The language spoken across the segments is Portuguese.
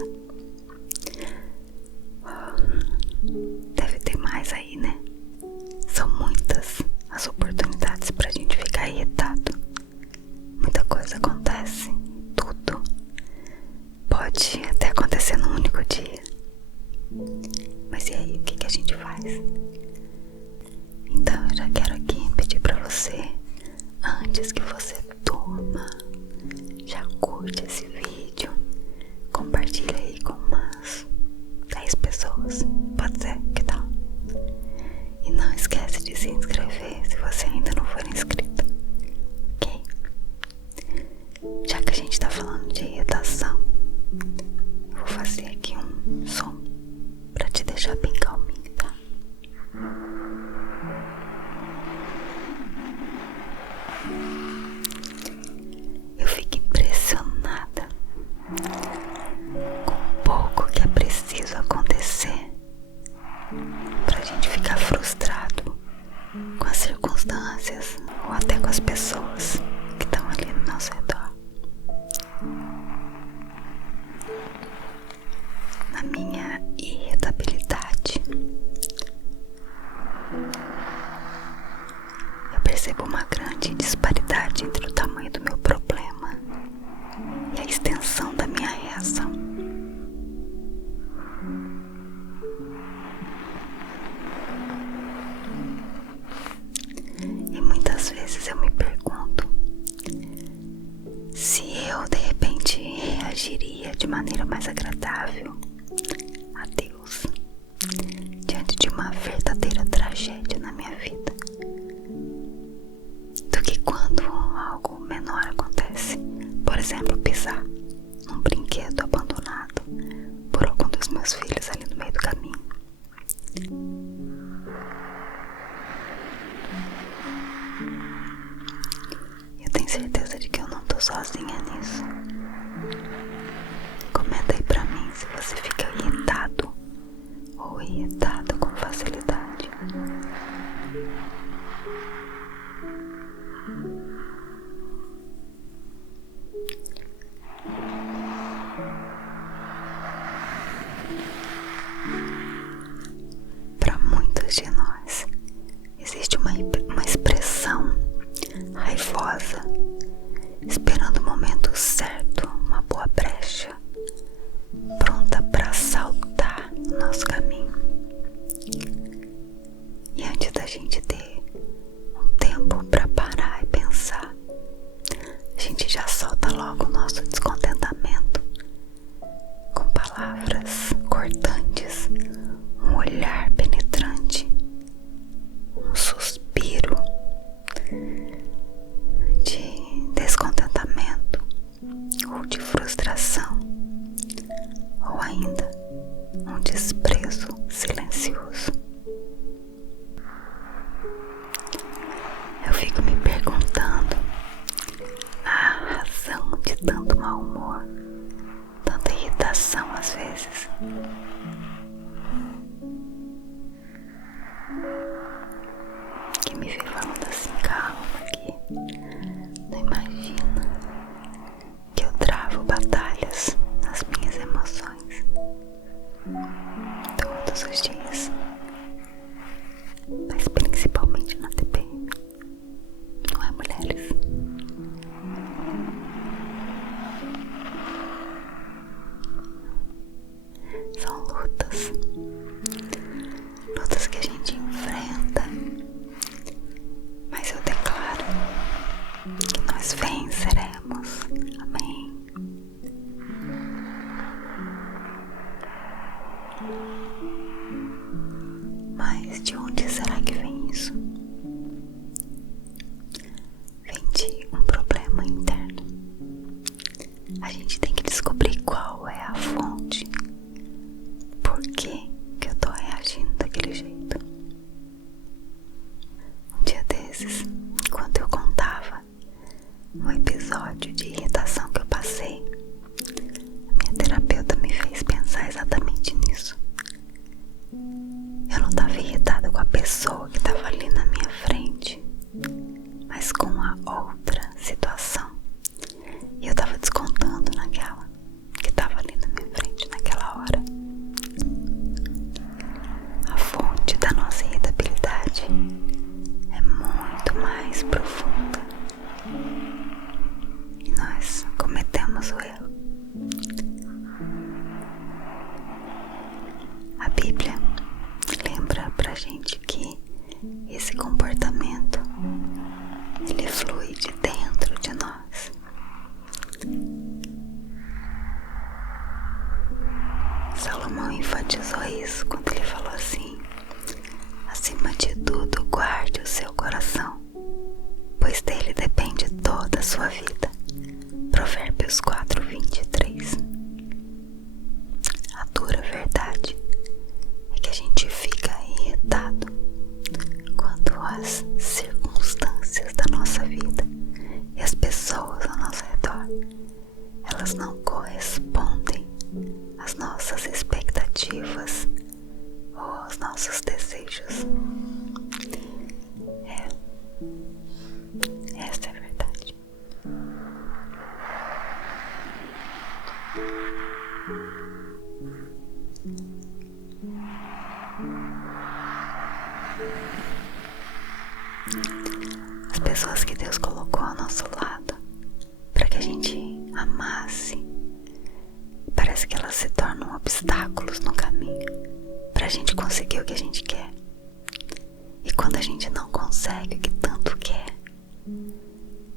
casa. Deve ter mais aí, né? São muitas as oportunidades pra gente ficar irritado. Muita coisa acontece, tudo pode até acontecer num único dia. Mas e aí, o que a gente faz? Então eu já quero aqui pedir pra você, antes que você durma, já curte esse vídeo, compartilha aí com umas 10 pessoas, pode ser? Que tal? E não esquece de se inscrever se você ainda não for inscrito, ok? Já que a gente tá falando de irritação, eu vou fazer aqui um som pra te deixar bem calminho, tá? Eu fico impressionada com o pouco que é preciso acontecer pra gente ficar frustrado com as circunstâncias ou até com as pessoas que estão ali no nosso redor. Na minha irritabilidade, eu percebo uma grande disparidade entre o tamanho do meu problema e a extensão da minha reação. E muitas vezes eu me pergunto se eu de repente reagiria de maneira mais agradável a Deus diante de uma verdadeira tragédia na minha vida do que quando algo menor acontece. Por exemplo, pisar num brinquedo abandonado por algum dos meus filhos ali no meio do caminho. Eu tenho certeza de que eu não tô sozinha nisso. Comenta aí pra mim se você fica irritado ou irritada com facilidade. Para muitos de nós existe uma expressão raivosa esperando o momento certo, uma boa brecha pronta para saltar no nosso caminho. E antes da gente ter um tempo para parar e pensar, a gente já solta logo o nosso descontentamento com palavras cortantes, um olhar penetrante, um suspiro de descontentamento ou de frustração, ou ainda um desprezo silencioso. Eu fico me perguntando a razão de tanto mau humor, tanta irritação às vezes. Que me vê falando assim, calma aqui. Não imagina que eu travo batalhas nas minhas emoções todos os dias, mas principalmente na TPM, não é, mulheres? São lutas que a gente enfrenta, mas eu declaro que nós venceremos. Amém. Mas de onde será que vem isso? Vem de um problema interno. A gente tem que descobrir qual é a fonte. Por que eu tô reagindo daquele jeito? Um dia desses, enquanto eu contava um episódio de irritação que eu passei, a minha terapeuta me fez pensar exatamente nisso. Eu não estava irritada com a pessoa que estava ali na minha frente, mas com a outra situação. E eu estava descontando naquela que estava isso quando ele falou assim: acima de tudo, guarde o seu coração, pois dele depende toda a sua vida. Provérbios 4:23. A dura verdade é que a gente fica irritado quando as circunstâncias da nossa vida e as pessoas ao nosso redor, elas não correspondem às nossas expectativas ou aos nossos desejos. Essa é a verdade. As pessoas que Deus colocou ao nosso lado para que a gente amasse, parece que elas se tornam obstáculos no caminho para a gente conseguir o que a gente quer. E quando a gente não consegue o que tanto quer,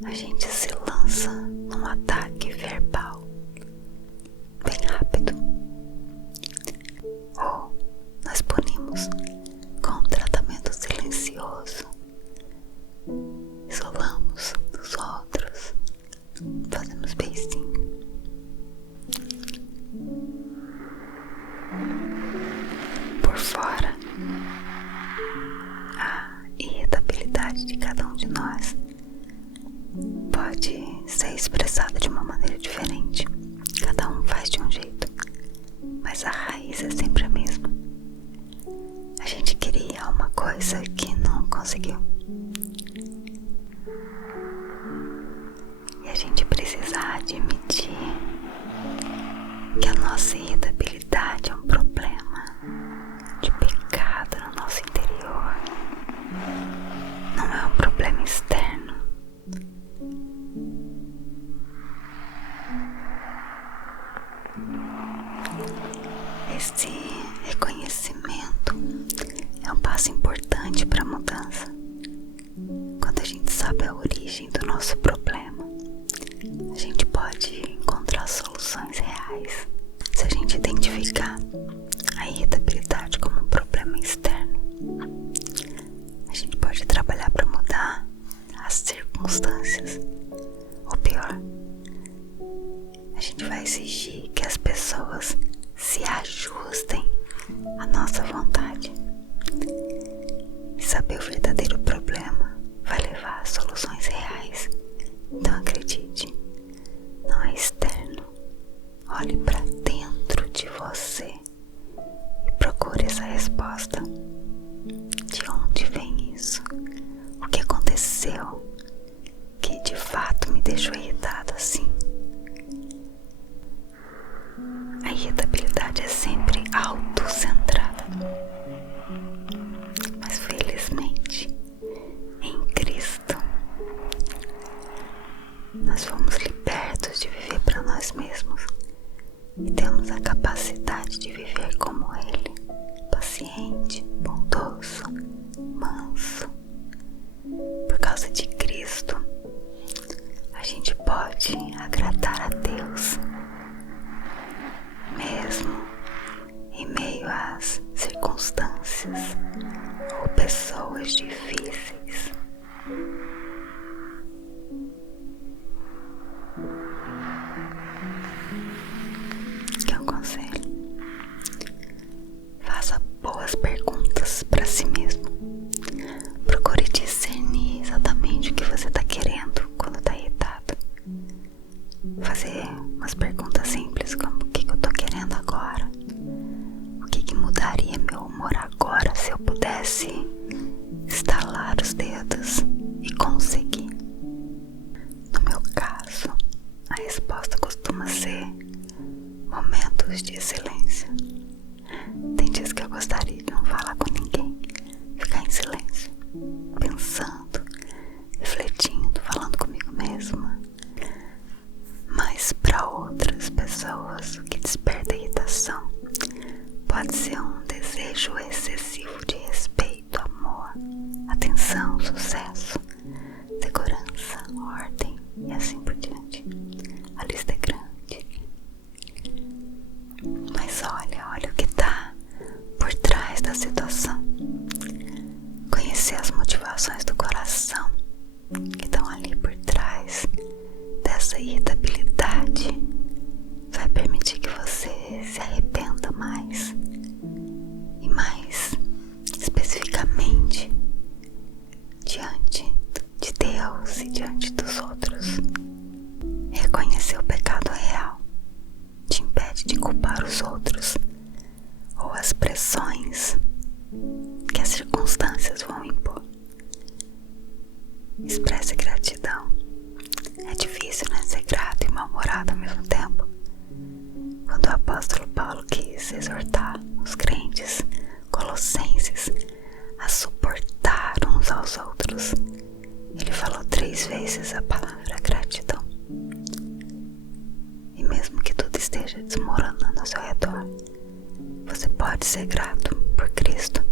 a gente se lança num ataque verbal bem rápido, ou nós punimos com um tratamento silencioso, isolamos dos outros, fazemos beicinho. Por fora, a irritabilidade de cada um de nós pode ser expressada de uma maneira diferente. Cada um faz de um jeito, mas a raiz é sempre a mesma. A gente queria uma coisa que não conseguiu, e a gente precisa admitir que a nossa irritabilidade é um problema de pecado no nosso interior. Não é um problema externo. Esse reconhecimento é um passo importante para a mudança. Quando a gente sabe a origem do nosso problema, a gente pode encontrar soluções reais. Se a gente identificar a irritabilidade como um problema externo, a gente pode trabalhar para mudar as circunstâncias. Ou pior, a gente vai exigir que as pessoas se ajustem à nossa vontade. E saber o verdadeiro problema vai levar a soluções reais. Então acredite, não é externo. Olhe para dentro de você e procure essa resposta. De onde vem isso? O que aconteceu que de fato me deixou irritado assim? A irritabilidade é sempre autocentrada, mas felizmente em Cristo nós fomos libertos de viver para nós mesmos e temos a capacidade de viver como Ele, paciente, bondoso, manso. Por causa de Cristo, a gente pode agradar a Deus, mesmo em meio às circunstâncias ou pessoas difíceis. Que é um conselho: faça boas perguntas para si mesmo. Procure discernir exatamente o que você está querendo quando está irritado. Fazer umas perguntas simples como: o que eu estou querendo agora? O que mudaria meu humor agora se eu pudesse estalar os dedos e conseguir? No meu caso, a resposta costuma ser momentos de silêncio. Tem dias que eu gostaria de não falar com ninguém, ficar em silêncio, pensando, refletindo, falando comigo mesma. Mas para outras pessoas, o que desperta irritação pode ser um desejo excessivo de respeito, amor, atenção, sucesso, segurança, ordem e assim por diante. A lista é grande. Mas olha o que está dos outros ou as pressões que as circunstâncias vão impor. Expresse gratidão. É difícil, né, ser grato e mal-humorado ao mesmo tempo. Quando o apóstolo Paulo quis exortar os crentes colossenses a suportar uns aos outros, ele falou 3 vezes a palavra gratidão. E mesmo que tudo esteja desmoronando ao seu redor, você pode ser grato por Cristo,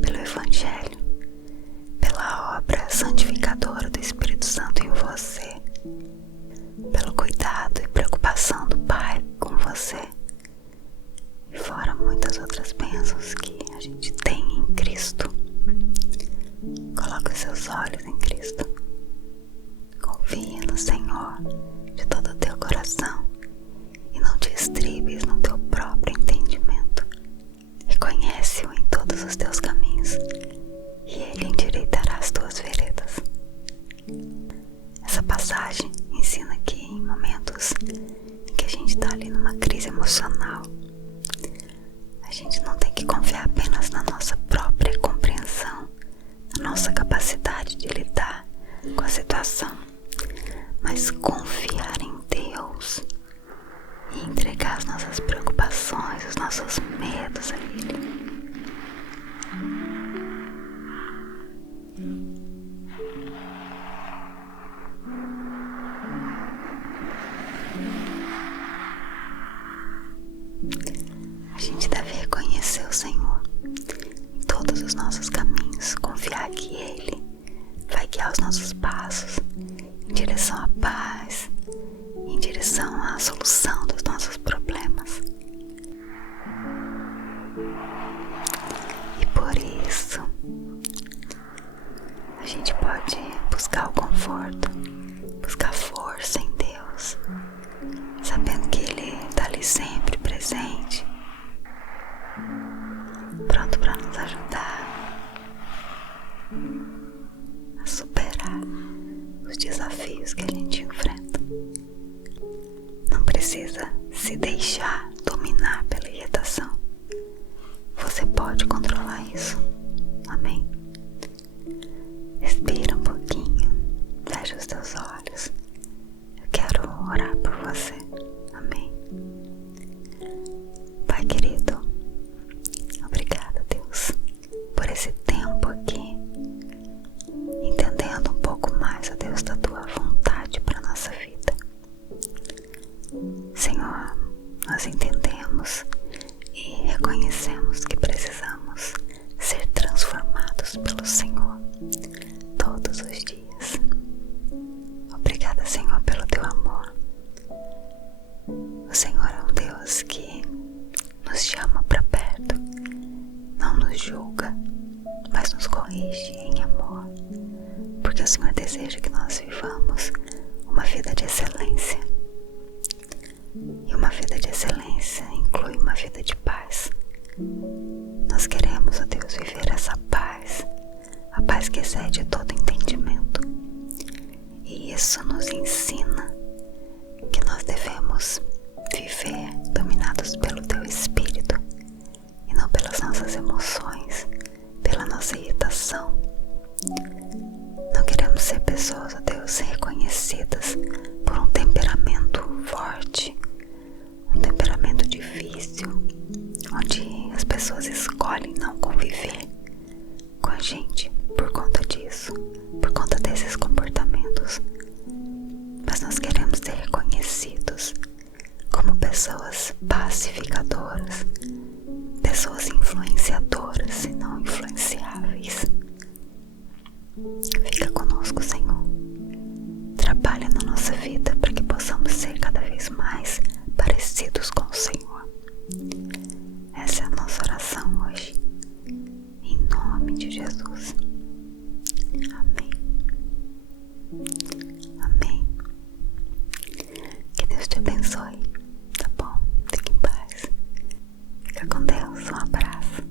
pelo Evangelho, pela obra santificadora do Espírito Santo em você, pelo cuidado e preocupação do Pai com você, e fora muitas outras bênçãos que a gente tem em Cristo. Coloque os seus olhos em Cristo. Confie no Senhor de todo o teu coração e não te estribes no teu próprio entendimento. Reconhece-o em todos os teus caminhos e Ele endireitará as tuas veredas. Essa passagem ensina que em momentos em que a gente está ali numa crise emocional, a gente não tem que confiar apenas na nossa própria compreensão, na nossa capacidade de lidar com a situação, mas confiar em Deus e entregar as nossas preocupações, os nossos medos a Ele. A gente deve reconhecer o Senhor em todos os nossos caminhos, confiar que Ele vai guiar os nossos passos em direção à paz, em direção à solução dos nossos problemas. E por isso, a gente pode buscar o conforto, buscar força em Deus, sabendo que Ele está ali sempre presente, pronto para nos ajudar a superar os desafios que a gente enfrenta. Não precisa se deixar dominar pela irritação. Você pode controlar isso. Amém? Respira um pouquinho, fecha os teus olhos. Eu quero orar por você. Amém? Pai querido, obrigada, Deus, por esse tempo aqui, entendendo um pouco mais, ó Deus, da tua vontade para nossa vida. Senhor, nós entendemos e reconhecemos que precisamos ser transformados pelo Senhor todos os dias. Obrigada, Senhor, pelo teu amor. O Senhor é um Deus que nos chama para perto, não nos julga, mas nos corrige em amor, porque o Senhor deseja que nós vivamos uma vida de excelência. E uma vida de excelência inclui uma vida de paz. Nós queremos, ó Deus, viver essa paz, a paz que excede todo entendimento. E isso nos ensina que nós devemos viver dominados pelo Teu Espírito e não pelas nossas emoções, pela nossa irritação. Não queremos ser pessoas, ó Deus, reconhecidas por um temperamento forte, um temperamento difícil, onde as pessoas escolhem não conviver com a gente por conta disso, por conta desses comportamentos. Mas nós queremos ser reconhecidos como pessoas pacificadoras, pessoas influenciadoras e não influenciáveis. Fica conosco, Senhor. Trabalha na nossa vida para que possamos ser cada vez mais parecidos com o Senhor. Essa é a nossa oração hoje. Em nome de Jesus. Amém. Amém. Que Deus te abençoe. Tá bom? Fique em paz. Fica com Deus. Um abraço.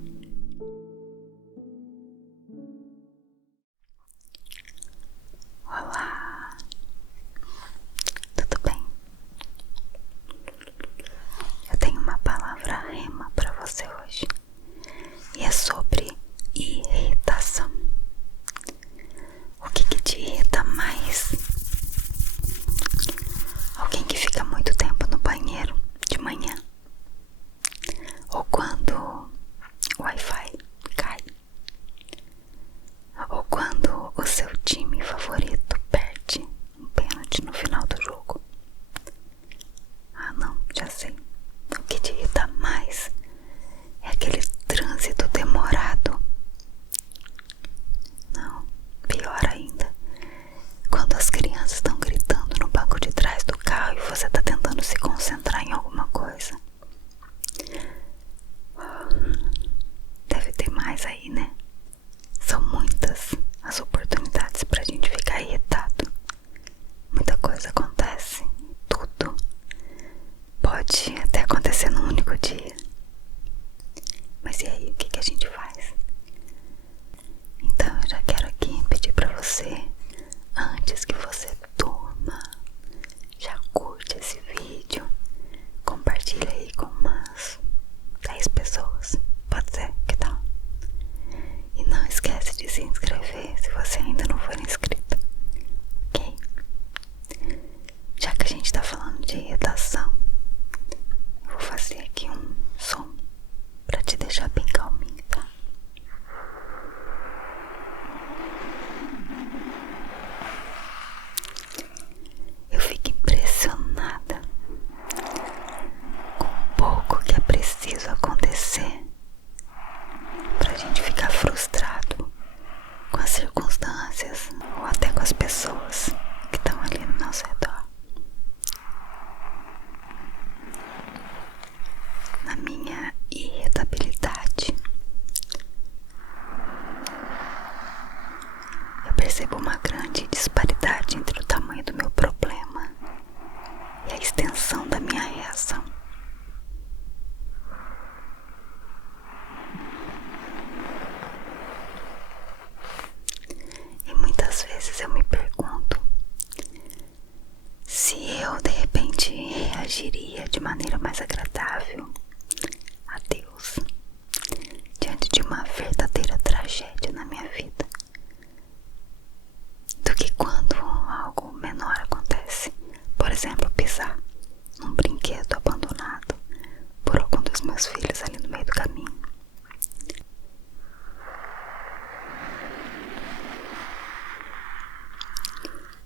pode até acontecer num único dia. Mas e aí, o que a gente faz? Então eu já quero aqui pedir pra você, antes que você durma, já curte esse vídeo, compartilha aí com umas 10 pessoas, pode ser? Que tal? E não esquece de se inscrever se você ainda não for inscrito, ok? Já que a gente tá falando de redação, eu vou fazer aqui um som pra te deixar bem calminho, tá? Eu fico impressionada com o pouco que é preciso acontecer pra gente ficar frustrado com as circunstâncias ou até com as pessoas que estão ali no nosso redor. Na minha irritabilidade, eu percebo uma grande disparidade entre o tamanho do meu problema e a extensão da minha reação. E muitas vezes eu me pergunto se eu de repente reagiria de maneira mais agradável a Deus diante de uma verdadeira tragédia na minha vida do que quando algo menor acontece. Por exemplo, pisar num brinquedo abandonado por algum dos meus filhos ali no meio do caminho.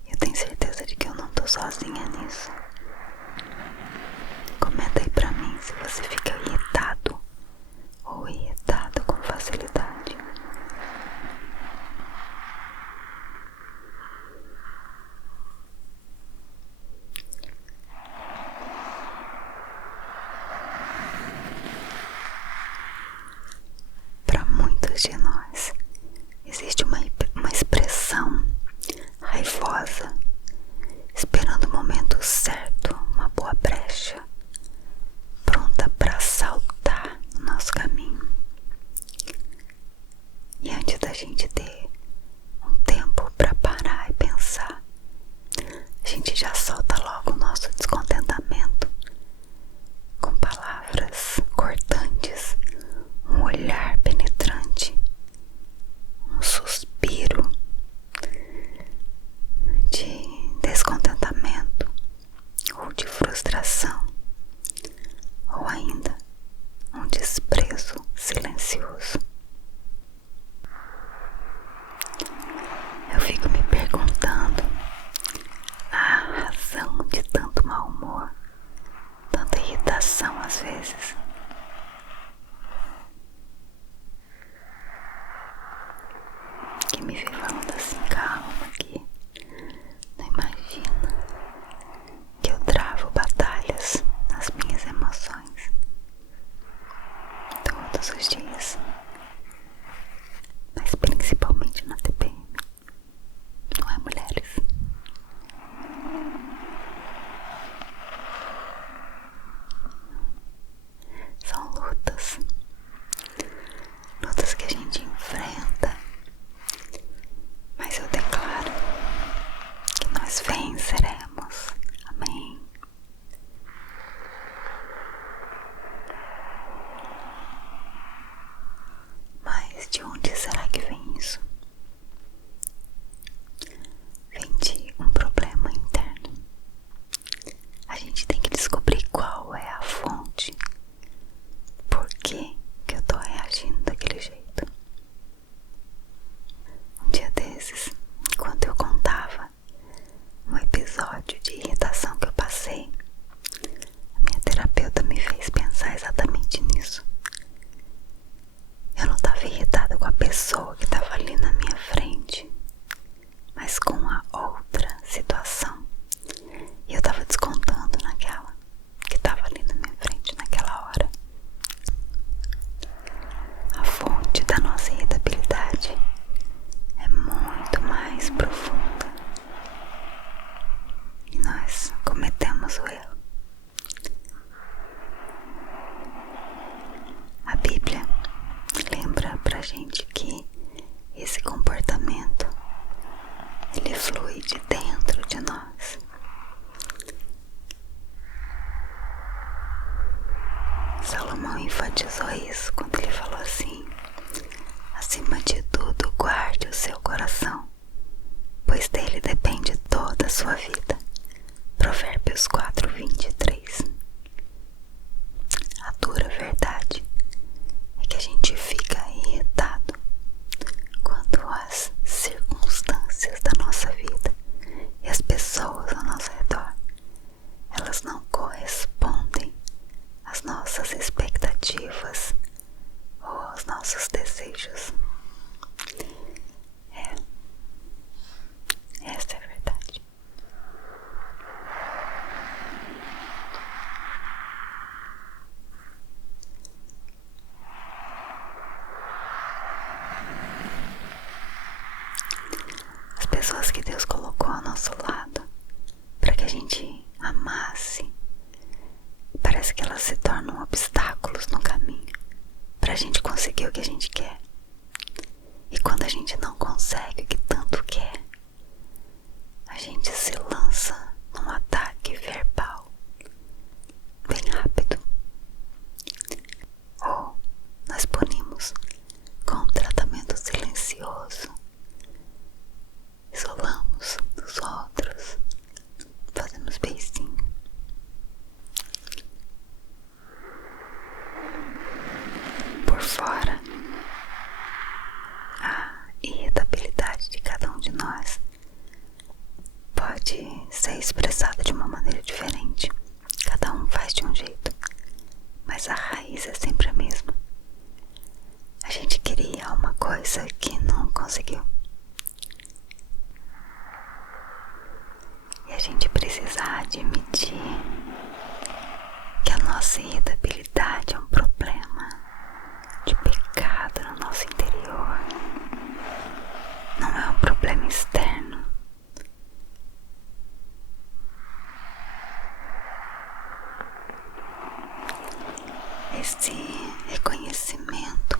Eu tenho certeza de que eu não tô sozinha nisso. Comenta aí pra mim se você fica irritado ou irritada com facilidade. Salomão enfatizou isso quando ele falou assim: acima de tudo, guarde o seu coração, pois dele depende toda a sua vida. Provérbios 4:23. A dura verdade é que a gente fica irritado quando as circunstâncias da nossa vida e as pessoas ao nosso redor, elas não correspondem às nossas expectativas ou aos nossos desejos. Essa é a verdade. As pessoas que Deus colocou ao nosso lado para que a gente amasse, parece que elas se tornam obstáculos no caminho para a gente conseguir o que a gente quer. E quando a gente não consegue o que tanto quer, a gente se lança num ataque verbal bem rápido. Ou nós punimos com um tratamento silencioso, isolamos dos outros, fazemos beicinho. Por fora, a irritabilidade de cada um de nós pode ser expressada de uma maneira diferente. Cada um faz de um jeito, mas a raiz é sempre a mesma. A gente queria uma coisa que não conseguiu. E a gente precisa admitir que a nossa irritabilidade é um problema de pecado no nosso interior. Não é um problema externo. Esse reconhecimento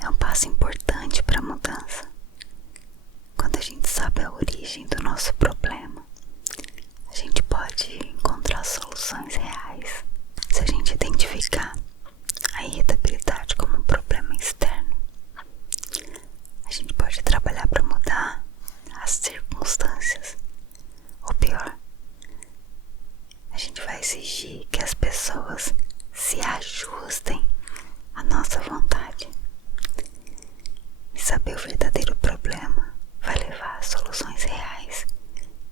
é um passo importante para a mudança. Quando a gente sabe a origem do nosso problema, a gente pode encontrar soluções reais. Se a gente identificar a irritabilidade como um problema externo, a gente pode trabalhar para mudar as circunstâncias. Ou pior, a gente vai exigir que as pessoas se ajustem à nossa vontade. E saber o verdadeiro problema vai levar a soluções reais.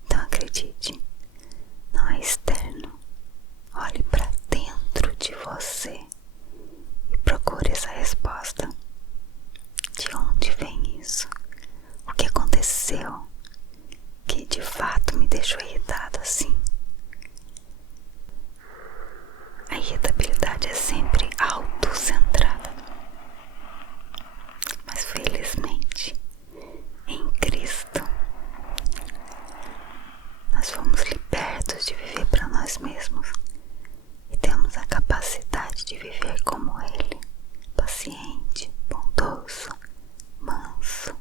Então acredite, não é externo. Olhe para dentro de você e procure essa resposta. De onde vem isso? O que aconteceu que de fato me deixou irritado assim? A irritabilidade é sempre autocentrada, mas felizmente em Cristo nós fomos libertos de viver para nós mesmos e temos a capacidade de viver como Ele, paciente, bondoso, manso.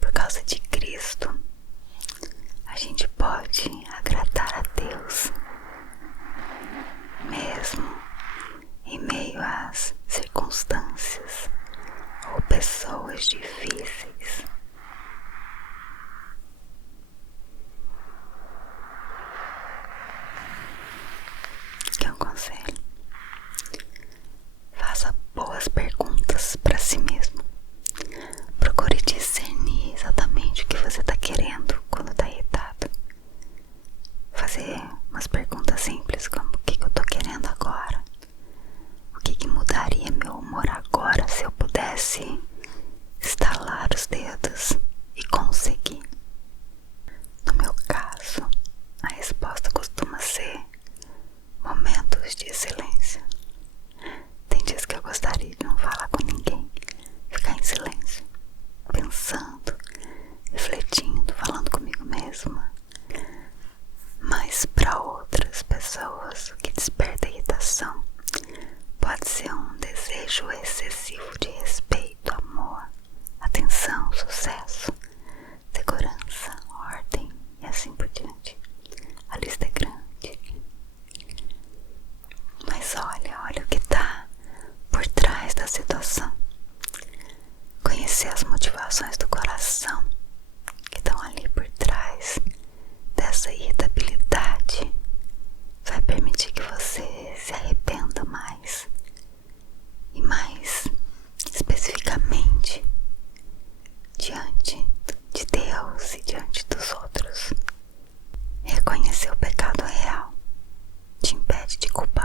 Por causa de Cristo, a gente pode agradar a Deus mesmo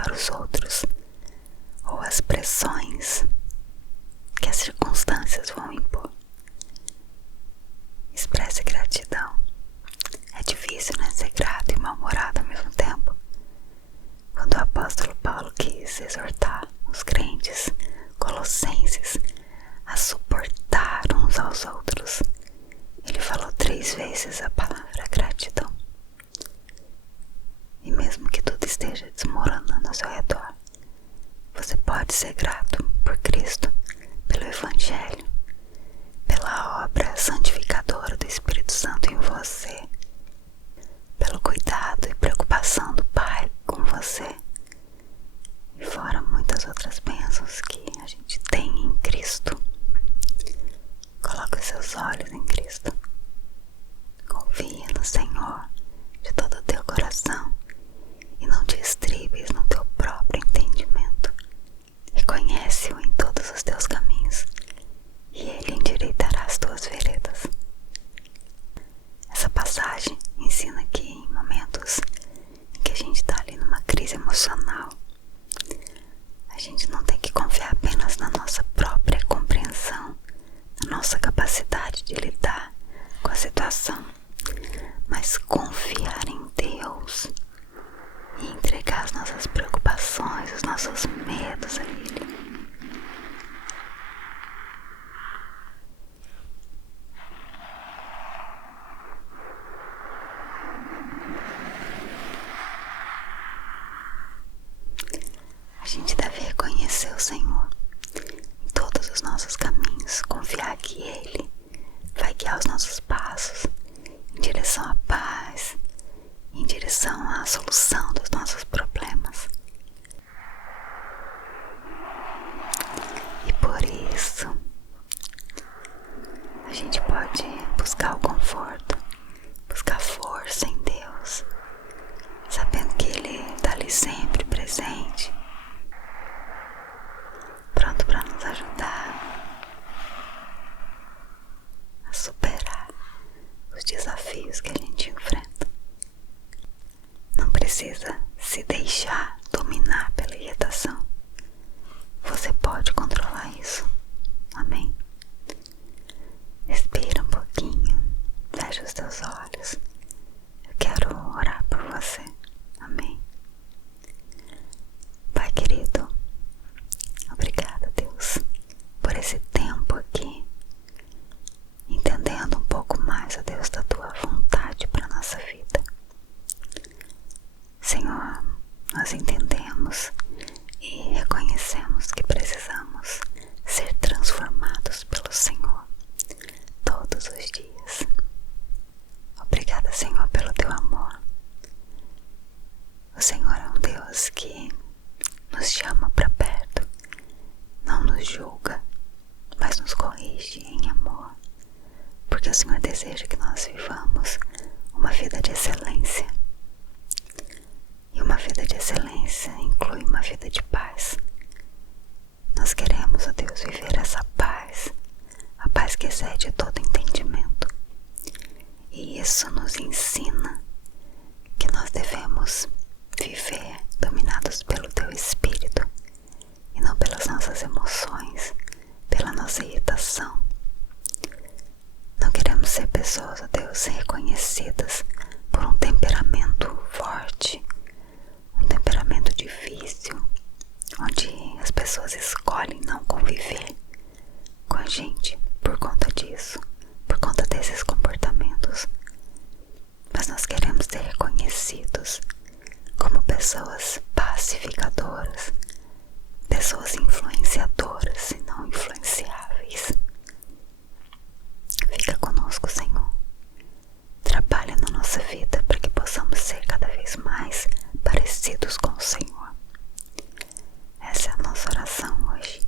controlar os outros ou as pressões que as circunstâncias vão impor. Expresse gratidão. É difícil, né, ser grato e mal-humorado ao mesmo tempo. Quando o apóstolo Paulo quis exortar os crentes colossenses a suportar uns aos outros, ele falou 3 vezes a palavra gratidão. E mesmo que tudo esteja desmoronando ao seu redor, você pode ser grato por Cristo, pelo Evangelho, pela obra santificadora do Espírito Santo em você, pelo cuidado e preocupação do Pai com você, e fora muitas outras bênçãos que a gente tem em Cristo. Coloque os seus olhos em Cristo. Confie no Senhor de todo o teu coração e não te estribes no teu próprio entendimento. Reconhece-o em todos os teus caminhos e Ele endireitará as tuas veredas. Essa passagem ensina que em momentos em que a gente está ali numa crise emocional, a gente não tem que confiar apenas na nossa própria compreensão, na nossa capacidade de lidar com a situação, mas confiar em Deus e entregar as nossas preocupações, os nossos medos a Ele. A gente deve reconhecer o Senhor em todos os nossos caminhos, confiar que Ele vai guiar os nossos passos em direção à paz, em direção à solução dos nossos problemas. E por isso, a gente pode buscar o conforto, buscar força em Deus, sabendo que Ele está ali sempre presente, pronto para nos ajudar a superar os desafios que a gente enfrenta. Não precisa se deixar dominar pela irritação. Você pode controlar isso. Amém? Respira um pouquinho, fecha os teus olhos. Eu quero orar por você. Amém? Pai querido, obrigada, Deus, por esse tempo aqui, entendendo um pouco mais, ó Deus, da tua vontade para nossa vida. Senhor, nós entendemos e reconhecemos que precisamos ser transformados pelo Senhor todos os dias. Obrigada, Senhor, pelo teu amor. O Senhor é um Deus que nos chama para perto, não nos julga, mas nos corrige em amor, porque o Senhor deseja que nós vivamos uma vida de excelência. E uma vida de excelência inclui uma vida de paz. Nós queremos, ó Deus, viver essa paz, a paz que excede todo entendimento. E isso nos ensina que nós devemos viver dominados pelo Teu Espírito e não pelas nossas emoções, pela nossa irritação. Não queremos ser pessoas, ó Deus, reconhecidas por um temperamento forte, um temperamento difícil, onde as pessoas escolhem não conviver com a gente por conta disso, por conta desses comportamentos. Mas nós queremos ser reconhecidos como pessoas pacificadoras, pessoas influenciadoras e não influenciáveis. Fica conosco, Senhor. Trabalha na nossa vida para que possamos ser cada vez mais parecidos com o Senhor. Essa é a nossa oração hoje.